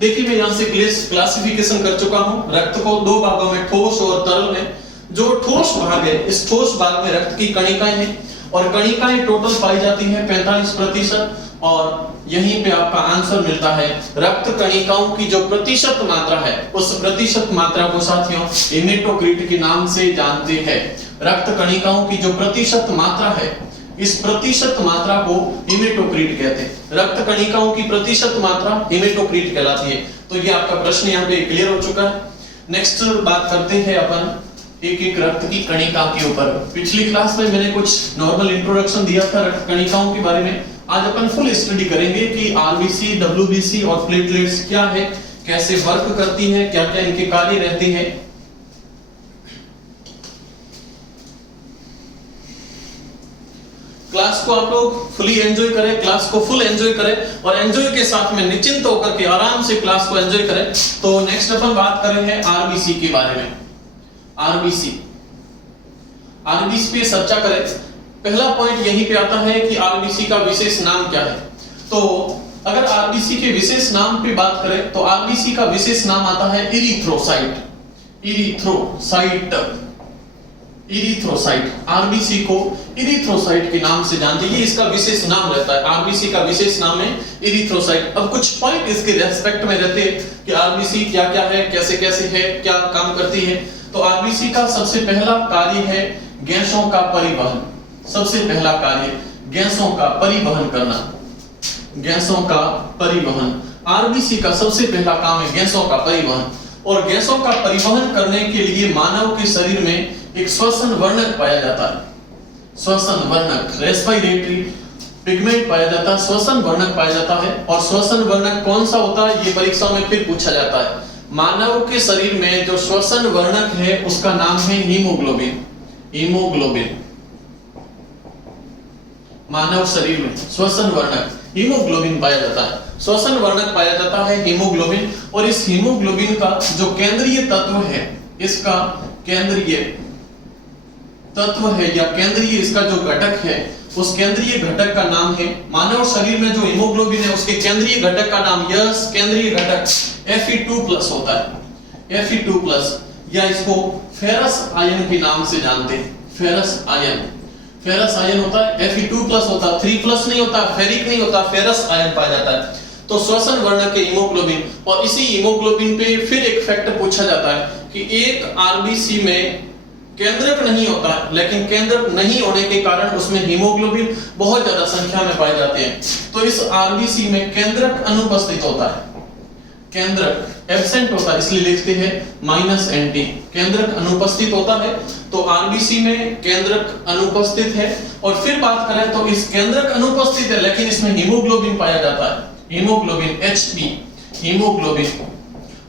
देखिए मैं यहां से क्लासिफिकेशन कर चुका हूं रक्त को 2 भागों में, ठोस और तरल में। जो ठोस भाग है, इस ठोस भाग में रक्त की कणिकाएं हैं, और कणिकाएं टोटल पाई जाती हैं 45%। और यहीं पे आपका आंसर मिलता है रक्त कणिकाओं की जो प्रतिशत मात्रा है, उस प्रतिशत मात्रा को साथियों हेमेटोक्रिट के नाम से जानते हैं। रक्त कणिकाओं की जो प्रतिशत मात्रा है, इस प्रतिशत मात्रा को हेमेटोक्रिट कहते हैं। रक्त कणिकाओं की प्रतिशत मात्रा हेमेटोक्रिट कहलाती है। तो ये आपका प्रश्न यहाँ पे क्लियर हो चुका है। नेक्स्ट बात करते हैं अपन एक रक्त की कणिका के ऊपर। पिछली क्लास में मैंने कुछ नॉर्मल इंट्रोडक्शन दिया था रक्त कणिकाओं के बारे में। आज अपन फुल स्टडी करेंगे कि आरबीसी, डब्ल्यूबीसी और प्लेटलेट्स क्या है, कैसे वर्क करती है, क्या क्या इनके कार्य रहते हैं। क्लास को आप लोग फुली एंजॉय करें, क्लास को फुल एंजॉय करें, और एंजॉय के साथ में निश्चिंत होकर के आराम से क्लास को एंजॉय करें। तो नेक्स्ट अपन बात कर रहे हैं आरबीसी के बारे में। आरबीसी पे चर्चा करें। पहला पॉइंट यहीं पे आता है कि आरबीसी का विशेष नाम क्या है। तो अगर आरबीसी के विशेष नाम पे बात करें तो आरबीसी का विशेष नाम आता है इरिथ्रोसाइट। आरबीसी को इरिथ्रोसाइट के नाम से जानते हैं, ये इसका विशेष नाम रहता है। आरबीसी का विशेष नाम है इरिथ्रोसाइट। अब कुछ पॉइंट इसके रेस्पेक्ट में रहते हैं कि आरबीसी क्या क्या है, कैसे कैसे है, क्या काम करती है। तो आरबीसी का सबसे पहला कार्य है गैसों का परिवहन। सबसे पहला कार्य गैसों का परिवहन करना। गैसों का परिवहन, आरबीसी का सबसे पहला काम है गैसों का परिवहन। और गैसों का परिवहन करने के लिए मानव के शरीर में एक श्वसन वर्णक पाया जाता है। श्वसन वर्णक, रेस्पिरेटरी पिगमेंट पाया जाता है, श्वसन वर्णक पाया जाता है। और श्वसन वर्णक कौन सा होता है, ये परीक्षाओं में फिर पूछा जाता है। मानव के शरीर में जो श्वसन वर्णक है उसका नाम है हीमोग्लोबिन। मानव शरीर में श्वसन वर्णक हीमोग्लोबिन पाया जाता है। श्वसन वर्णक पाया जाता है हीमोग्लोबिन। और इस हीमोग्लोबिन का जो केंद्रीय तत्व है, इसका केंद्रीय तत्व है या केंद्रीय इसका जो घटक है, उस केंद्रीय घटक का नाम है, मानव शरीर में जो हीमोग्लोबिन है उसके केंद्रीय घटक का नाम, यस केंद्रीय घटक Fe2+ होता है, Fe2+, या इसको फेरस आयन के नाम से जानते हैं, फेरस आयन। फेरस आयन होता है, Fe2+ होता है, 3+ नहीं होता, फेरिक नहीं होता, फेरस आयन पाया जाता है। तो श्वसन वर्ण के हीमोग्लोबिन, और इसी हीमोग्लोबिन पे फिर एक फैक्ट पूछा जाता है कि एक आरबीसी में केंद्रक नहीं होता है, लेकिन केंद्रक नहीं होने के कारण उसमें हीमोग्लोबिन बहुत ज्यादा संख्या में पाए जाते हैं। तो इस आरबीसी में केंद्रक अनुपस्थित होता है, केंद्रक एब्सेंट होता है, इसलिए लिखते हैं -NT, केंद्रक अनुपस्थित होता है। तो आरबीसी में केंद्रक अनुपस्थित है। और फिर बात करें तो इस केंद्रक अनुपस्थित है लेकिन इसमें हीमोग्लोबिन पाया जाता है, हीमोग्लोबिन Hb, हीमोग्लोबिन।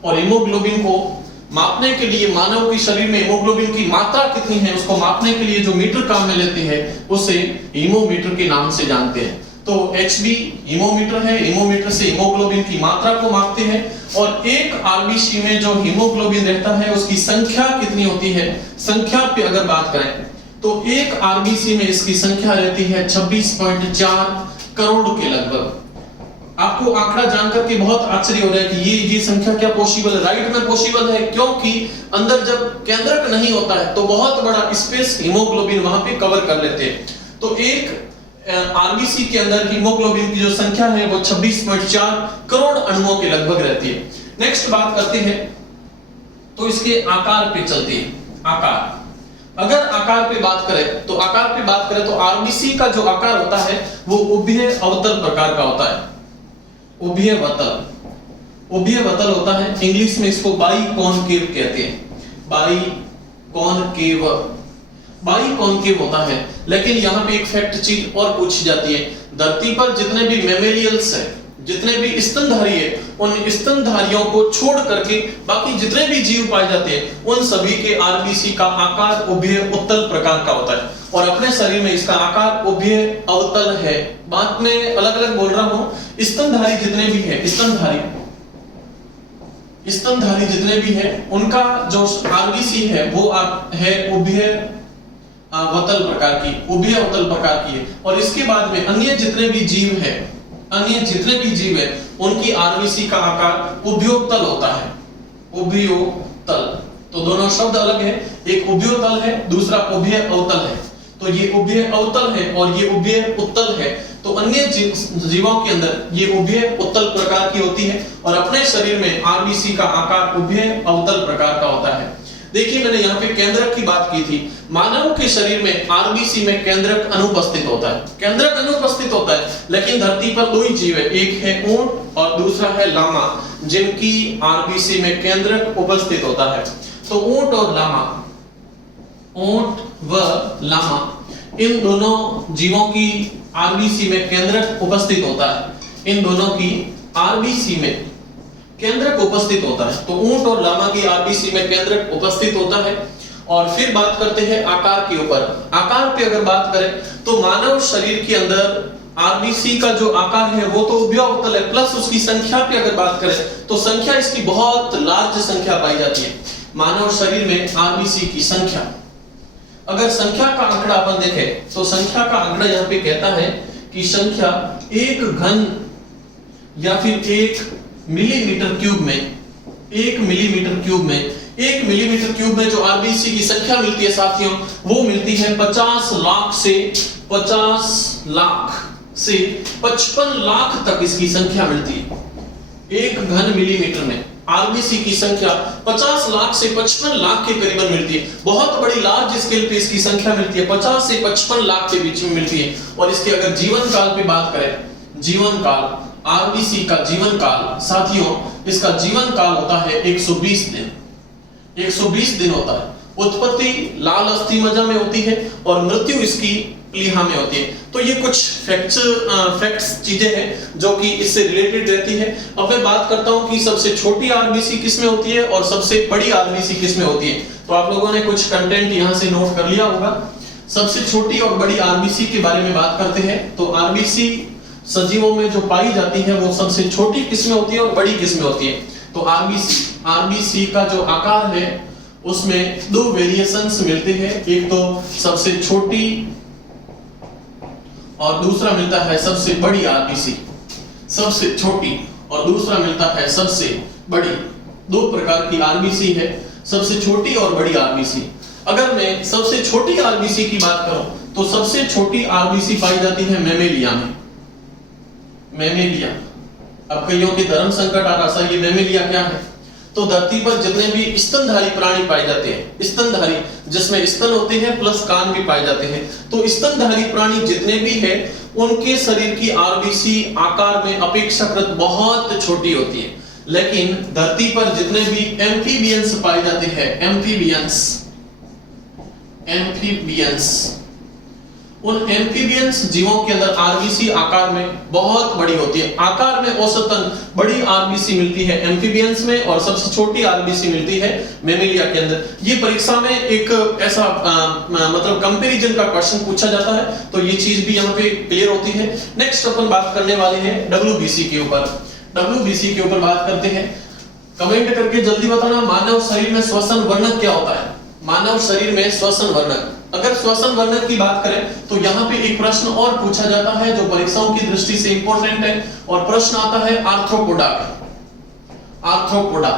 और हीमोग्लोबिन को मापने के लिए, मानव के शरीर में हीमोग्लोबिन की मात्रा कितनी है उसको मापने के लिए जो मीटर काम में लेते हैं उसे हीमोमीटर के नाम से जानते हैं। तो Hb हीमोमीटर है, हीमोमीटर से हीमोग्लोबिन की मात्रा को मापते हैं। और एक आरबीसी में जो हीमोग्लोबिन रहता है उसकी संख्या कितनी होती है, संख्या पे अगर बात करें तो एक आरबीसी में इसकी संख्या रहती है 26.4 करोड़ के लगभग। आपको आंकड़ा जानकर के बहुत आश्चर्य हो रहा है कि ये संख्या क्या पॉसिबल है? राइट में पॉसिबल है, क्योंकि अंदर जब केंद्रक नहीं होता है तो बहुत बड़ा स्पेस हीमोग्लोबिन वहां पे कवर कर लेते हैं। तो एक आरबीसी के अंदर हीमोग्लोबिन की जो संख्या है वो 26.4 करोड़ अणुओं के लगभग रहती है। नेक्स्ट बात करते हैं तो इसके आकार पे चलते हैं। आकार, अगर आकार पे बात करें तो आरबीसी का जो आकार होता है वो उभय अवतल प्रकार का होता है, उभयवतल होता है। इंग्लिश में इसको बाइकॉनकेव कहते हैं, बाइकॉनकेव होता है। लेकिन यहाँ पे एक फैक्ट चीज और पूछी जाती है, धरती पर जितने भी मैमेलियल्स है, जितने भी स्तनधारी है, उन स्तनधारियों को छोड़ करके बाकी जितने भी जीव पाए जाते हैं उन सभी के आरबीसी का आकार उभय उत्तल प्रकार का होता है। और अपने शरीर में इसका आकार उभय अवतल है। बात में अलग अलग बोल रहा हूं, स्तनधारी जितने भी है, स्तनधारी जितने भी है उनका जो आरबीसी है वो है उभय अवतल प्रकार की, उभय अवतल प्रकार की है। और इसके बाद में अन्य जितने भी जीव है उनकी आरबीसी का आकार उभयोत्तल होता है, उभयोत्तल। तो दोनों शब्द अलग है, एक उभयोत्तल है, दूसरा उभय अवतल है। तो ये उभय अवतल है और ये उभय उत्तल है। तो अन्य जीवों के अंदर ये उभय उत्तल प्रकार की होती है और अपने शरीर में आरबीसी का आकार उभय अवतल प्रकार का होता है। देखिए मैंने यहाँ पे केंद्रक की बात की थी। मानव के शरीर में आरबीसी में केंद्रक अनुपस्थित होता है, लेकिन धरती पर दो ही जीव है, एक है ऊंट और दूसरा है लामा, जिनकी आरबीसी में केंद्रक उपस्थित होता है। तो ऊंट व लामा इन दोनों जीवों की आरबीसी में केंद्रक उपस्थित होता है, इन दोनों की आरबीसी में केंद्रक उपस्थित होता है। तो ऊंट और लामा की आरबीसी में केंद्रक उपस्थित होता है। और फिर बात करते हैं आकार के ऊपर। आकार पे अगर बात करें तो मानव शरीर के अंदर आरबीसी का जो आकार है वो तो उभयोत्तल है, प्लस उसकी संख्या पे अगर बात करें तो संख्या इसकी बहुत लार्ज संख्या पाई जाती है। मानव शरीर में आरबीसी की संख्या, अगर संख्या का आंकड़ा अपन देखें तो संख्या का आंकड़ा यहाँ पे कहता है कि संख्या एक घन या फिर 1 मिलीमीटर क्यूब में जो आरबीसी की संख्या मिलती है साथियों, वो मिलती है 50 लाख से 55 लाख तक इसकी संख्या मिलती है। एक घन मिलीमीटर में आरबीसी की संख्या 50 लाख से 55 लाख के करीबन मिलती है। बहुत बड़ी लार्ज स्केल पे इसकी संख्या मिलती है, 50 से 55 लाख के बीच में मिलती है। और इसके अगर जीवन काल पे बात करें, जीवन काल, आरबीसी का जीवन काल साथियों, इसका जीवन काल होता है 120 दिन, 120 दिन होता है। उत्पत्ति लाल अस्थि मज्जा में होती है और मृत्यु इसकी प्लीहा में होती है। तो ये कुछ फैक्ट्स चीजें हैं जो कि इससे रिलेटेड रहती है। अब मैं बात करता हूं कि सबसे छोटी आरबीसी किस में होती है और सबसे बड़ी आरबीसी किस में होती है। तो आप लोगों ने कुछ कंटेंट यहां से नोट कर लिया होगा। सबसे छोटी और बड़ी आरबीसी के बारे में बात करते हैं तो आरबीसी सजीवों में जो पाई जाती है वो सबसे छोटी किस्में होती है और बड़ी किस्में होती है। तो आरबीसी का जो आकार है उसमें दो वेरिएशंस मिलते हैं, एक तो सबसे छोटी और दूसरा मिलता है सबसे बड़ी आरबीसी। सबसे छोटी और दूसरा मिलता है सबसे बड़ी। दो प्रकार की आरबीसी है, सबसे छोटी और बड़ी आरबीसी। अगर मैं सबसे छोटी आरबीसी की बात करूं तो सबसे छोटी आरबीसी पाई जाती है मैमेलिया में। मैमेलिया, अब कईयों के धर्म संकट आ रहा सा, ये मैमेलिया क्या है? तो धरती पर जितने भी स्तनधारी प्राणी पाए जाते हैं, स्तनधारी जिसमें स्तन होते हैं प्लस कान भी पाए जाते हैं, तो स्तनधारी प्राणी जितने भी हैं उनके शरीर की आरबीसी आकार में अपेक्षाकृत बहुत छोटी होती है। लेकिन धरती पर जितने भी एम्फीबियंस पाए जाते हैं, एम्फीबियंस, उन एम्फीबियंस जीवों के अंदर आरबीसी आकार में बहुत बड़ी होती है। आकार में औसतन बड़ी आरबीसी मिलती है एम्फीबियंस में और सबसे छोटी आरबीसी मिलती है मैमेलिया के अंदर। ये परीक्षा में एक ऐसा मतलब कंपैरिजन का क्वेश्चन पूछा जाता है, तो ये चीज भी यहाँ पे क्लियर होती है। नेक्स्ट अपन बात करने वाले हैं डब्ल्यूबीसी के ऊपर। डब्ल्यूबीसी के ऊपर बात करते हैं। कमेंट करके जल्दी बताना, मानव शरीर में श्वसन वर्णक क्या होता है? मानव शरीर में श्वसन वर्णक, अगर श्वसन वर्णक की बात करें तो यहाँ पे एक प्रश्न और पूछा जाता है जो परीक्षाओं की दृष्टि से इंपॉर्टेंट है, और प्रश्न आता है आर्थ्रोपोडा। आर्थ्रोपोडा,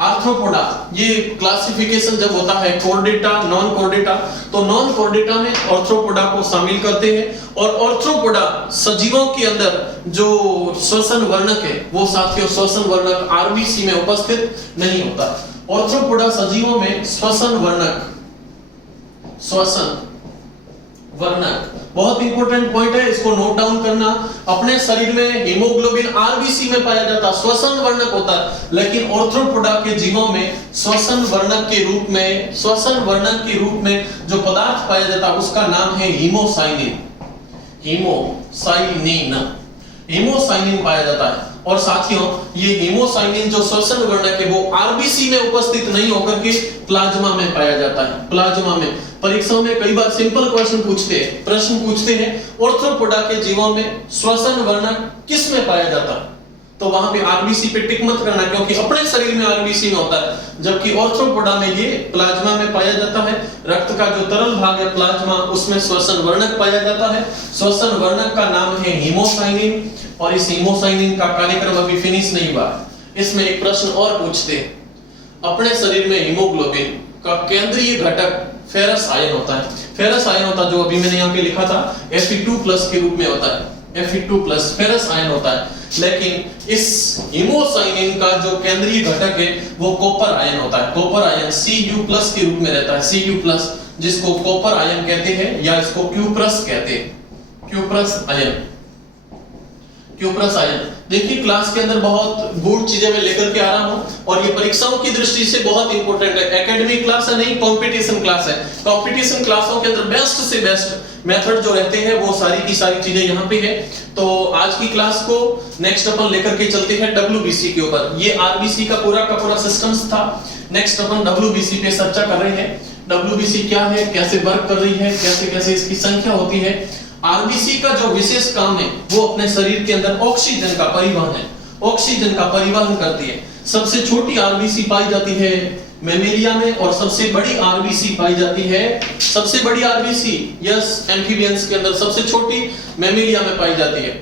आर्थ्रोपोडा ये क्लासिफिकेशन जब होता है कोर्डेटा नॉन कोर्डेटा, तो नॉन कोर्डेटा में आर्थ्रोपोडा को शामिल करते हैं। और आर्थ्रोपोडा सजीवों के अंदर जो श्वसन वर्णक है वो साथियों श्वसन वर्णक आरबीसी में उपस्थित नहीं होता। आर्थ्रोपोडा सजीवों में श्वसन वर्णक, श्वसन वर्णक बहुत इंपॉर्टेंट पॉइंट है, इसको नोट डाउन करना। अपने शरीर में हीमोग्लोबिन आरबीसी में पाया जाता है, श्वसन वर्णक होता है, लेकिन आर्थ्रोपोडा के जीवों में श्वसन वर्णक के रूप में, श्वसन वर्णक के रूप में जो पदार्थ पाया जाता है उसका नाम है हीमोसाइनिन। हीमोसाइनिन, हीमोसाइनिन पाया जाता है। और साथियों ये हीमोसाइनिन जो श्वसन वर्णक है वो आरबीसी में उपस्थित नहीं होकर के प्लाज्मा में पाया जाता है। प्लाज्मा में परीक्षाओं में कई बार सिंपल क्वेश्चन पूछते हैं, प्रश्न पूछते हैं आर्थ्रोपोडा के जीवों में श्वसन वर्णक किस में पाया जाता है, तो वहां पे आरबीसी पे टिक मत करना क्योंकि अपने शरीर में आरबीसी में होता है, जबकि आर्थ्रोपोडा में ये प्लाज्मा में पाया जाता है। रक्त का जो तरल भाग है प्लाज्मा, उसमें श्वसन वर्णक पाया जाता है। श्वसन वर्णक का नाम है हीमोसाइनिन, और इस हीमोसाइनिन का कार्यक्रम अभी फिनिश नहीं हुआ। इसमें एक प्रश्न और पूछते हैं, अपने शरीर में हीमोग्लोबिन का केंद्रीय घटक फेरस आयन होता है। फेरस आयन होता है जो अभी मैंने यहाँ पे लिखा था Fe2+ के रूप में होता है, Fe2+, फेरस आयन होता है। लेकिन इस हीमोसाइनिन का जो केंद्रीय घटक है वो कॉपर आयन होता है। कॉपर आयन Cu+ के रूप में रहता है, Cu+, जिसको कॉपर आयन कहते हैं या इसको क्यूप्रस कहते हैं, क्यूप्रस आयन। क्यूप्रस आयन देखिए क्लास के अंदर बहुत गुड चीजें मैं लेकर के आ रहा हूं और ये परीक्षाओं की दृष्टि से बहुत इंपॉर्टेंट है। एकेडमिक क्लास है नहीं, कंपटीशन क्लास है। कंपटीशन क्लासों के अंदर बेस्ट से बेस्ट मेथड जो रहते हैं वो सारी की सारी चीजें यहाँ पे है। तो आज की क्लास को नेक्स्ट अपन लेकर के चलते हैं डब्ल्यूबीसी के ऊपर। ये आरबीसी का पूरा सिस्टम्स था। नेक्स्ट अपन डब्ल्यूबीसी पे चर्चा कर रहे हैं। डब्ल्यूबीसी क्या है, कैसे वर्क कर रही है, कैसे कैसे इसकी संख्या होती है। आरबीसी का जो विशेष काम है वो अपने शरीर के अंदर ऑक्सीजन का परिवहन है, ऑक्सीजन का परिवहन करती है। सबसे छोटी आरबीसी पाई जाती है मैमेलिया में और सबसे बड़ी आरबीसी पाई जाती है, सबसे बड़ी आरबीसी यस एम्फीबियंस के अंदर, सबसे छोटी मैमेलिया में पाई जाती है।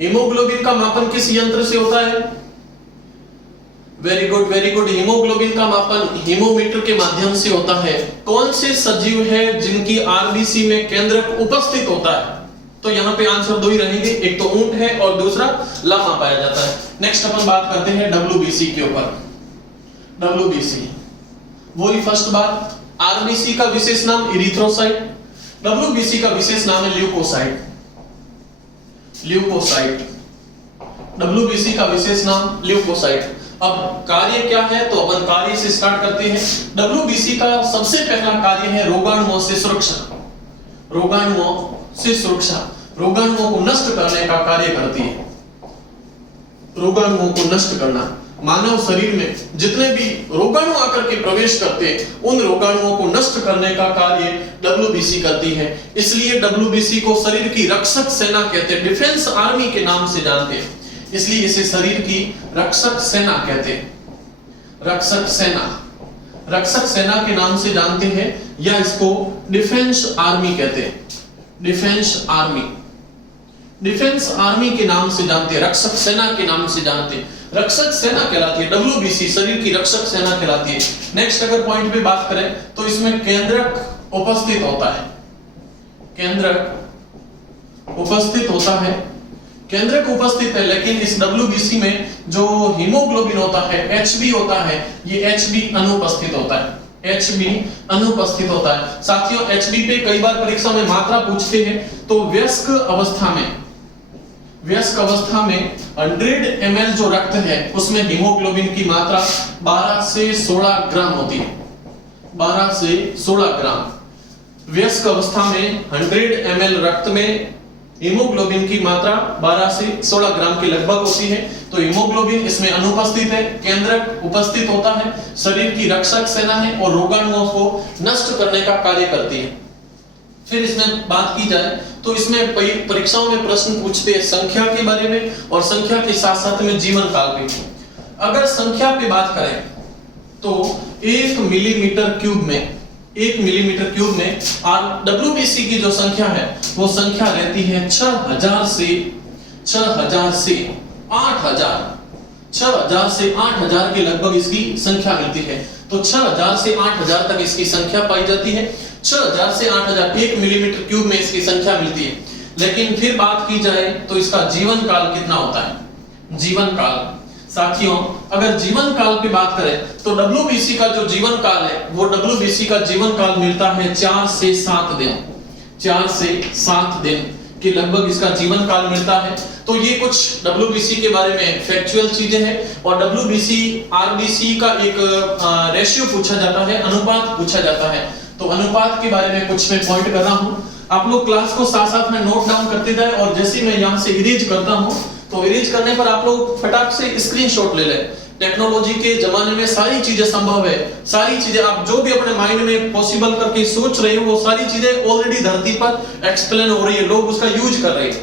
हीमोग्लोबिन का मापन किस यंत्र से होता है? Very good, very good. Haemoglobin का मापन हीमोमीटर के माध्यम से होता है। कौन से सजीव है जिनकी आरबीसी में केंद्रक उपस्थित होता है? तो यहाँ पे आंसर दो ही रहेंगे, एक तो ऊंट है और दूसरा लामा पाया जाता है। नेक्स्ट अपन बात करते हैं डब्ल्यूबीसी के ऊपर। डब्ल्यूबीसी वही फर्स्ट बात, आरबीसी का विशेष नाम इरिथ्रोसाइट, डब्ल्यूबीसी का विशेष नाम है ल्यूकोसाइट। ल्यूकोसाइट, डब्ल्यूबीसी का विशेष नाम ल्यूकोसाइट। अब कार्य क्या है तो अपन कार्य से स्टार्ट करते हैं। डब्ल्यूबीसी का सबसे पहला कार्य है रोगाणुओं से सुरक्षा। रोगाणुओं से सुरक्षा, रोगाणुओं को नष्ट करने का कार्य करती है। रोगाणुओं को नष्ट करना, मानव शरीर में जितने भी रोगाणु आकर के प्रवेश करते हैं उन रोगाणुओं को नष्ट करने का कार्य डब्ल्यूबीसी करती है। इसलिए डब्ल्यूबीसी को शरीर की रक्षक सेना कहते हैं, डिफेंस आर्मी के नाम से जानते हैं, इसलिए इसे शरीर की रक्षक सेना कहते हैं। रक्षक सेना, रक्षक सेना के नाम से जानते हैं या इसको डिफेंस आर्मी कहते हैं। डिफेंस आर्मी, डिफेंस आर्मी के नाम से जानते हैं, रक्षक सेना के नाम से जानते हैं, रक्षक सेना कहलाती है। WBC शरीर की रक्षक सेना कहलाती है। नेक्स्ट अगर पॉइंट पे बात करें तो इसमें केंद्रक उपस्थित होता है, केंद्रक उपस्थित होता है, केंद्रक उपस्थित है। लेकिन इस WBC में जो हीमोग्लोबिन होता है, HB होता है, ये HB अनुपस्थित होता है, HB अनुपस्थित होता है। साथियों HB पे कई बार परीक्षा में मात्रा पूछते हैं, तो वयस्क अवस्था में 100 ml जो रक्त है उसमें हीमोग्लोबिन की मात्रा 12 से 16 ग्राम होती है, 12 से 16 ग्राम। वयस्क अवस्था में 100 ml रक्त में हीमोग्लोबिन की मात्रा 12 से 16 ग्राम के लगभग होती है। तो हीमोग्लोबिन इसमें अनुपस्थित है, केंद्रक उपस्थित होता है, शरीर की रक्षक सेना है और रोगाणुओं को नष्ट करने का कार्य करती है। फिर इसमें बात की जाए तो इसमें परीक्षाओं में प्रश्न पूछते हैं संख्या के बारे में और संख्या के साथ साथ में जीवन काल पे। अगर संख्या पे बात करें तो 1 मिलीमीटर क्यूब में WBC की जो संख्या है वो संख्या रहती है 6000 से 8000 के लगभग इसकी संख्या मिलती है। तो 6000 से 8000 तक इसकी संख्या पाई जाती है। 6000 से 8000 1 मिलीमीटर क्यूब में इसकी संख्या मिलती है। लेकिन फिर बात की जाए तो इसका जीवन काल कितना होता है? जीवन काल साथियों, अगर जीवन काल की बात करें तो WBC का जो जीवन काल है वो WBC का जीवन काल मिलता है 4 से 7 दिन, 4 से 7 दिन के लगभग इसका जीवन काल मिलता है। तो ये कुछ WBC के बारे में फैक्चुअल चीजें हैं। और WBC RBC का एक रेशियो पूछा जाता है, अनुपात पूछा जाता है। तो अनुपात के बारे में कुछ मैं पॉइंट कर रहा हूं, आप लोग क्लास को साथ साथ में नोट डाउन करते जाए और जैसे मैं यहां से इरेज करता हूं तो इरेज करने पर आप लोग फटाक से स्क्रीनशॉट ले लें। टेक्नोलॉजी के जमाने में सारी चीजें संभव है, सारी चीजें आप जो भी अपने माइंड में पॉसिबल करके सोच रहे हो वो सारी चीजें ऑलरेडी धरती पर एक्सप्लेन हो रही है, लोग उसका यूज कर रहे हैं।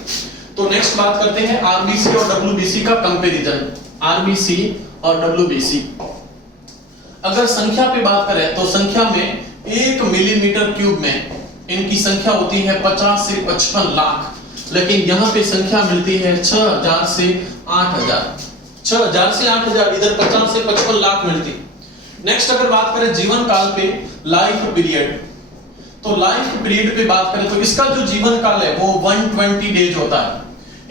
तो नेक्स्ट बात करते हैं RBC और WBC का कंपैरिजन। RBC और WBC अगर संख्या पे बात करें तो संख्या में 1 मिलीमीटर क्यूब में इनकी संख्या होती है 50 से 55 लाख, लेकिन यहाँ पे संख्या मिलती है 6000 से 8000, 6000 से 8000, इधर 50 से 55 लाख मिलती। नेक्स्ट अगर बात करें जीवन काल पे, लाइफ पीरियड, तो लाइफ पीरियड पे बात करें तो इसका जो जीवन काल है वो 120 डेज होता है,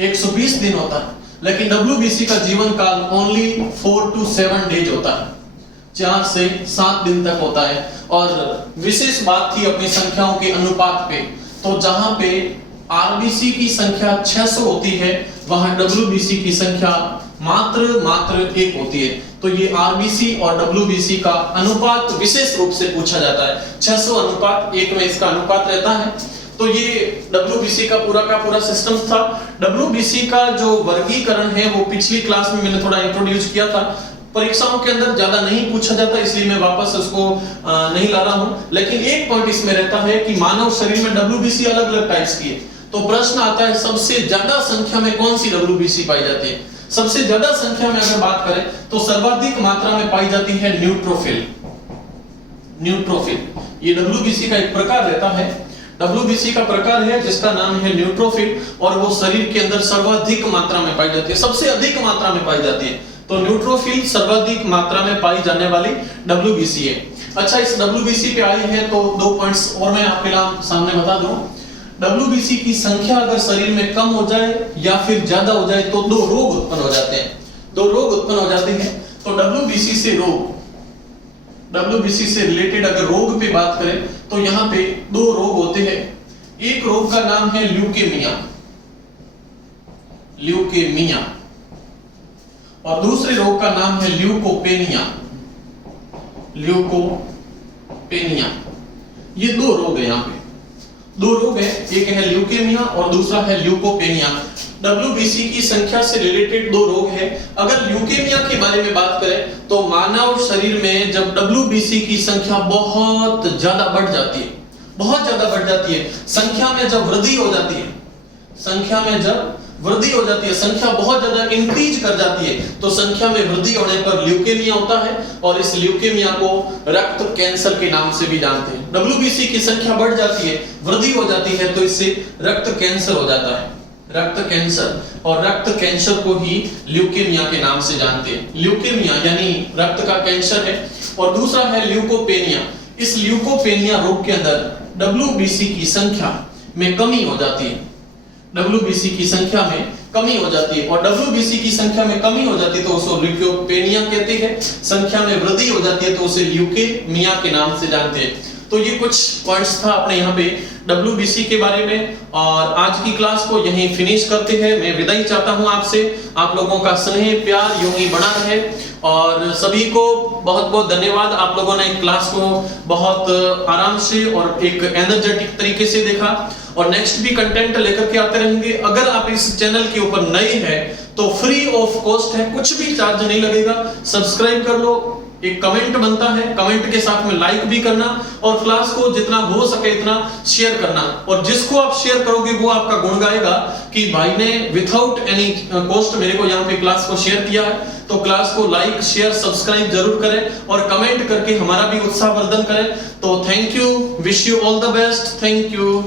120 दिन होता है। लेकिन WBC का जीवन काल ओनली 4 to 7 डेज होता है, 4 से 7 दिन तक होता है। और विशेष बात थी अपनी संख्याओं के अनुपात पे, तो जहां पे RBC की संख्या 600 होती है वहां WBC की संख्या मात्र 1 होती है। तो ये RBC और WBC का अनुपात विशेष रूप से पूछा जाता है, 600 अनुपात 1 में इसका अनुपात रहता है। तो ये WBC का पूरा सिस्टम था। WBC का जो वर्गीकरण है वो पिछली क्लास में मैंने थोड़ा इंट्रोड्यूस किया था, परीक्षाओं के अंदर ज्यादा नहीं पूछा जाता इसलिए मैं वापस उसको नहीं ला रहा हूं। लेकिन एक पॉइंट इसमें रहता है कि मानव शरीर में WBC अलग अलग टाइप्स की है। तो प्रश्न आता है सबसे ज्यादा संख्या में कौन सी WBC पाई जाती है? सबसे ज्यादा संख्या में अगर बात करें तो सर्वाधिक मात्रा में पाई जाती है न्यूट्रोफिल। ये WBC का एक प्रकार रहता है, WBC का प्रकार है जिसका नाम है न्यूट्रोफिल, और वो शरीर के अंदर सर्वाधिक मात्रा में पाई जाती है, सबसे अधिक मात्रा में पाई जाती है। तो न्यूट्रोफिल सर्वाधिक मात्रा में पाई जाने वाली WBC है। अच्छा, इस WBC पे आई है तो 2 पॉइंट्स और मैं आपके सामने बता दूं। WBC की संख्या अगर शरीर में कम हो जाए या फिर ज्यादा हो जाए तो 2 रोग उत्पन्न हो जाते हैं, 2 रोग उत्पन्न हो जाते हैं। तो WBC से रिलेटेड अगर रोग पे बात करें तो यहाँ पे 2 रोग होते हैं। एक रोग का नाम है ल्यूकेमिया और दूसरे रोग का नाम है ल्यूकोपेनिया। ये 2 रोग है, यहाँ पे 2 रोग है, एक है ल्यूकेमिया और दूसरा है ल्यूकोपेनिया। WBC की संख्या से रिलेटेड 2 रोग है। अगर ल्यूकेमिया के बारे में बात करें तो मानव शरीर में जब WBC की संख्या बहुत ज्यादा बढ़ जाती है, संख्या में जब वृद्धि हो जाती है, संख्या बहुत ज्यादा इंक्रीज कर जाती है, तो संख्या में वृद्धि होने पर ल्यूकेमिया होता है और इस ल्यूकेमिया को रक्त कैंसर के नाम से भी जानते हैं। WBC की संख्या बढ़ जाती है, वृद्धि हो जाती है, तो इससे रक्त कैंसर हो जाता है, रक्त कैंसर, और रक्त कैंसर को ही ल्यूकेमिया के नाम से जानते हैं। ल्यूकेमिया यानी रक्त का कैंसर है। और दूसरा है ल्यूकोपेनिया। इस ल्यूकोपेनिया रोग के अंदर WBC की संख्या में कमी हो जाती है, WBC की संख्या में कमी हो जाती है, और WBC की संख्या में कमी हो जाती है तो उसे ल्यूकोपेनिया कहते हैं। संख्या में वृद्धि हो जाती है तो उसे ल्यूकेमिया के नाम से जानते हैं। तो ये कुछ पॉइंट्स था अपने यहाँ पे WBC के बारे में, और आज की क्लास को यहीं फिनिश करते हैं। मैं विदाई चाहता हूँ आपसे, आप लोगों का स्नेह प्यार यूं ही बना रहे, और सभी को बहुत बहुत धन्यवाद। आप लोगों ने क्लास को बहुत आराम से और एक एनर्जेटिक तरीके से देखा, और नेक्स्ट भी कंटेंट लेकर के आते रहेंगे। अगर आप इस चैनल के ऊपर नए हैं तो फ्री ऑफ कॉस्ट है, कुछ भी चार्ज नहीं लगेगा। सब्सक्राइब कर लो, एक कमेंट बनता है, कमेंट के साथ में लाइक भी करना, और क्लास को जितना हो सके इतना शेयर करना, और जिसको आप शेयर करोगे वो आपका गुण गाएगा कि भाई ने विदाउट एनी कॉस्ट मेरे को यहाँ पे क्लास को शेयर किया है। तो क्लास को लाइक शेयर सब्सक्राइब जरूर करें और कमेंट करके हमारा भी उत्साह वर्धन करें। तो thank you, wish you all the best, thank you.